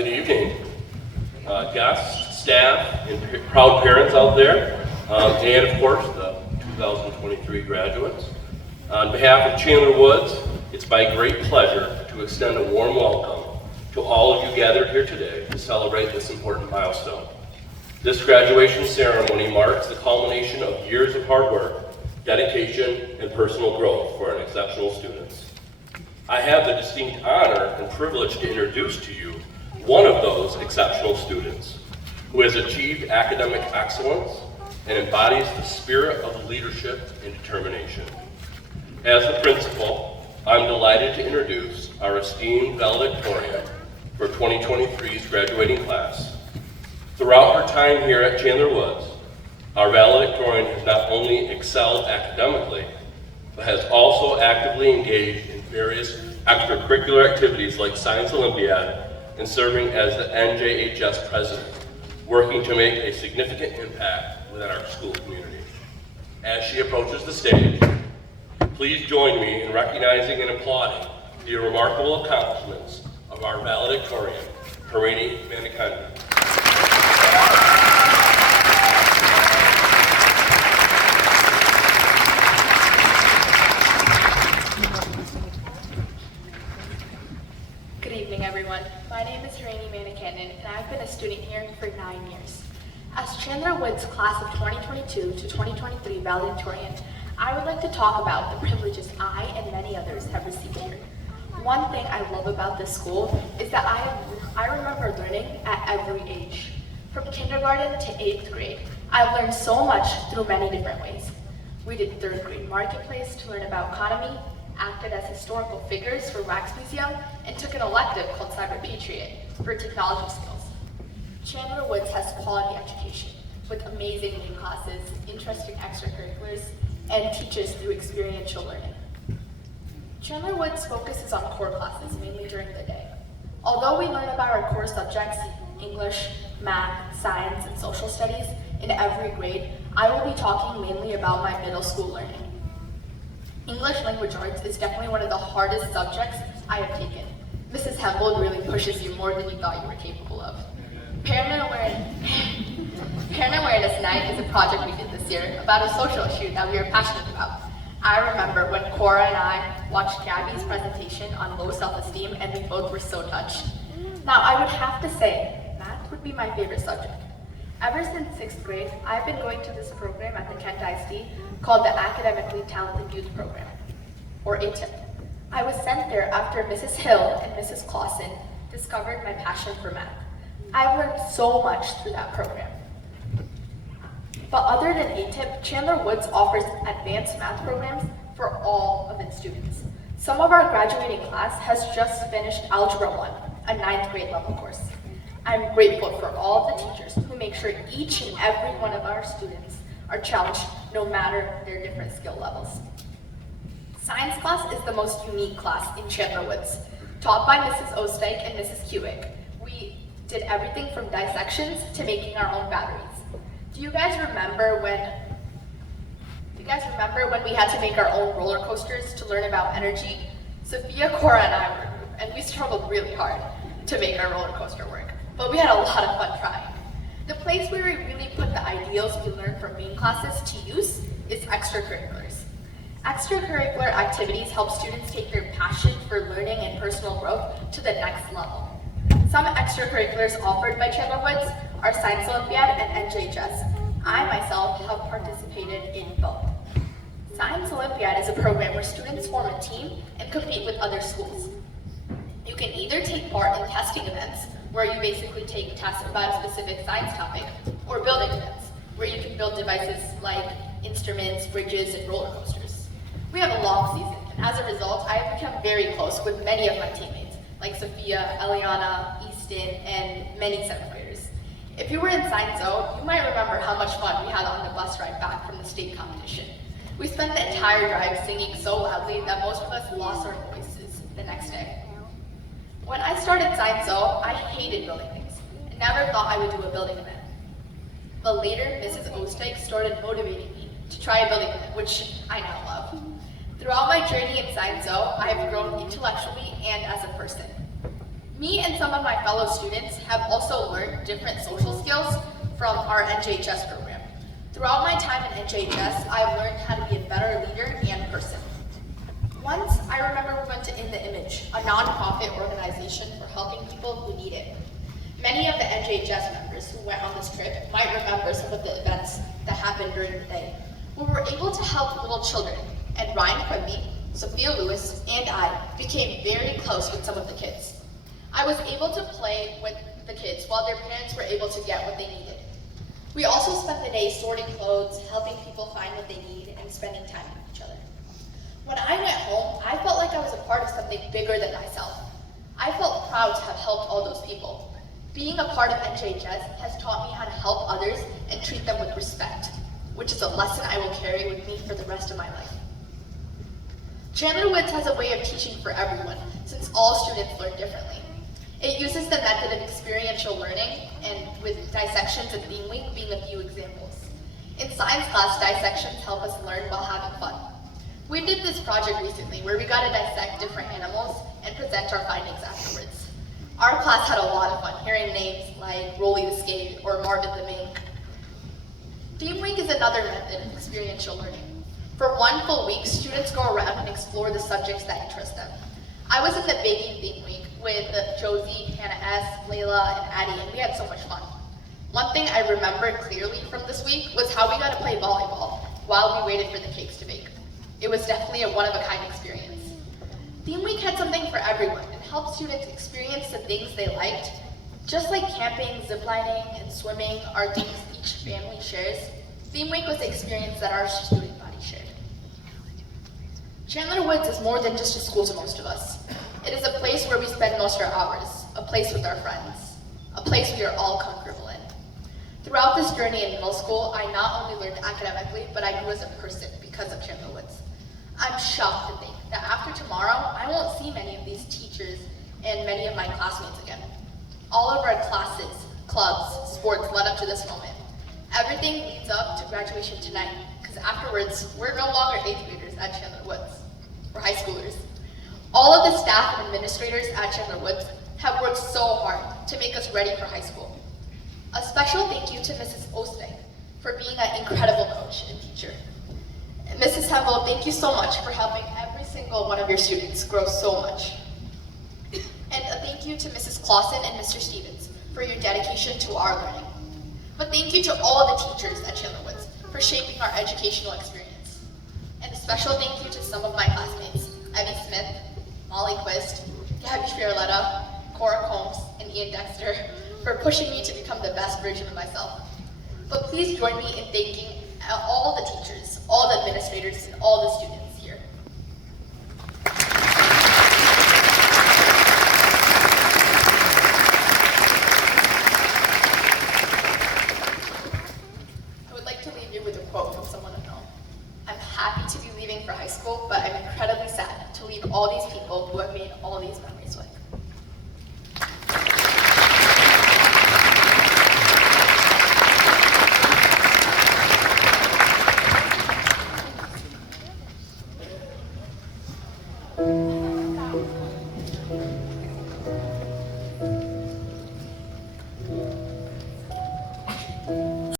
Good evening, guests, staff, and proud parents out there, and of course the 2023 graduates. On behalf of Chandler Woods, it's my great pleasure to extend a warm welcome to all of you gathered here today to celebrate this important milestone. This graduation ceremony marks the culmination of years of hard work, dedication, and personal growth for our exceptional students. I have the distinct honor and privilege to introduce to you one of those exceptional students who has achieved academic excellence and embodies the spirit of leadership and determination. As the principal, I'm delighted to introduce our esteemed valedictorian for 2023's graduating class. Throughout her time here at Chandler Woods, our valedictorian has not only excelled academically, but has also actively engaged in various extracurricular activities like Science Olympiad and serving as the NJHS president, working to make a significant impact within our school community. As she approaches the stage, please join me in recognizing and applauding the remarkable accomplishments of our valedictorian, Harini. Good evening, everyone. My name is Harini, and I've been a student here for 9 years. As Chandler Woods' class of 2022 to 2023 valedictorian, I would like to talk about the privileges I and many others have received here. One thing I love about this school is that I remember learning at every age. From kindergarten to 8th grade, I've learned so much through many different ways. We did 3rd grade marketplace to learn about economy, acted as historical figures for Wax Museum, and took an elective called Cyber Patriot for technology skills. Chandler Woods has quality education with amazing new classes, interesting extracurriculars, and teaches through experiential learning. Chandler Woods focuses on core classes mainly during the day. Although we learn about our core subjects, English, math, science, and social studies, in every grade, I will be talking mainly about my middle school learning. English language arts is definitely one of the hardest subjects I have taken. Mrs. Hembold really pushes you more than you thought you were capable of. Parent Awareness Night is a project we did this year about a social issue that we are passionate about. I remember when Cora and I watched Gabby's presentation on low self-esteem and we both were so touched. Now I would have to say, math would be my favorite subject. Ever since 6th grade, I've been going to this program at the Kent ISD called the Academically Talented Youth Program, or ATIP. I was sent there after Mrs. Hill and Mrs. Clausen discovered my passion for math. I've learned so much through that program. But other than ATIP, Chandler Woods offers advanced math programs for all of its students. Some of our graduating class has just finished Algebra 1, a 9th grade level course. I'm grateful for all of the teachers who make sure each and every one of our students are challenged no matter their different skill levels. Science class is the most unique class in Chandler Woods. Taught by Mrs. Osteich and Mrs. Kewick, we did everything from dissections to making our own batteries. Do you guys remember when we had to make our own roller coasters to learn about energy? Sophia, Cora, and I were in a group, and we struggled really hard to make our roller coaster work, but we had a lot of fun trying. The place where we really put the ideals we learned from main classes to use is extracurriculars. Extracurricular activities help students take their passion for learning and personal growth to the next level. Some extracurriculars offered by Chandler Woods are Science Olympiad and NJHS. I myself have participated in both. Science Olympiad is a program where students form a team and compete with other schools. You can either take part in testing events, where you basically take tests about a specific science topic, or building events, where you can build devices like instruments, bridges, and roller coasters. We have a long season, and as a result, I have become very close with many of my teammates, like Sophia, Eliana, Easton, and many 7th graders. If you were in Science O, you might remember how much fun we had on the bus ride back from the state competition. We spent the entire drive singing so loudly that most of us lost our voices the next day. When I started Science O, I hated building things and never thought I would do a building event. But later, Mrs. Osteich started motivating me to try a building event, which I now love. Throughout my journey in Science O, I have grown intellectually and as a person. Me and some of my fellow students have also learned different social skills from our NJHS program. Throughout my time in NJHS, I've learned how to be a better leader and person. Once, I remember we went to In the Image, a nonprofit organization for helping people who need it. Many of the NJHS members who went on this trip might remember some of the events that happened during the day. We were able to help little children, and Ryan Quimby, Sophia Lewis, and I became very close with some of the kids. I was able to play with the kids while their parents were able to get what they needed. We also spent the day sorting clothes, helping people find what they need, and spending time with each other. When I went home, I felt like I was a part of something bigger than myself. I felt proud to have helped all those people. Being a part of NJHS has taught me how to help others and treat them with respect, which is a lesson I will carry with me for the rest of my life. Chandler Woods has a way of teaching for everyone, since all students learn differently. It uses the method of experiential learning, and with dissections and theme week being a few examples. In science class, dissections help us learn while having fun. We did this project recently where we got to dissect different animals and present our findings afterwards. Our class had a lot of fun hearing names like Rolly the Skate or Marvin the Mink. Theme week is another method of experiential learning. For one full week, students go around and explore the subjects that interest them. I was in the baking theme week with Josie, Hannah S., Layla, and Addie, and we had so much fun. One thing I remember clearly from this week was how we got to play volleyball while we waited for the cakes to bake. It was definitely a one-of-a-kind experience. Theme week had something for everyone and helped students experience the things they liked. Just like camping, ziplining, and swimming are things each family shares, Theme week was the experience that our student body shared. Chandler Woods is more than just a school to most of us. It is a place where we spend most of our hours, a place with our friends, a place we are all comfortable in. Throughout this journey in middle school, I not only learned academically, but I grew as a person because of Chandler Woods. I'm shocked to think that after tomorrow, I won't see many of these teachers and many of my classmates again. All of our classes, clubs, sports led up to this moment. Everything leads up to graduation tonight, because afterwards, we're no longer 8th graders at Chandler Woods. We're high schoolers. All of the staff and administrators at Chandler Woods have worked so hard to make us ready for high school. A special thank you to Mrs. Osteg for being an incredible coach and teacher. And Mrs. Hempel, thank you so much for helping every single one of your students grow so much. And a thank you to Mrs. Clausen and Mr. Stevens for your dedication to our learning. But thank you to all the teachers at Chandler Woods for shaping our educational experience. And a special thank you to some of my classmates, Evie Smith, Molly Quist, Gabby Fiorletta, Cora Combs, and Ian Dexter for pushing me to become the best version of myself. But please join me in thanking all the teachers, all the administrators, and all the students here. I would like to leave you with a quote from someone I know. I'm happy to be leaving for high school, but I'm incredibly sad to leave all these people who have made all these memories.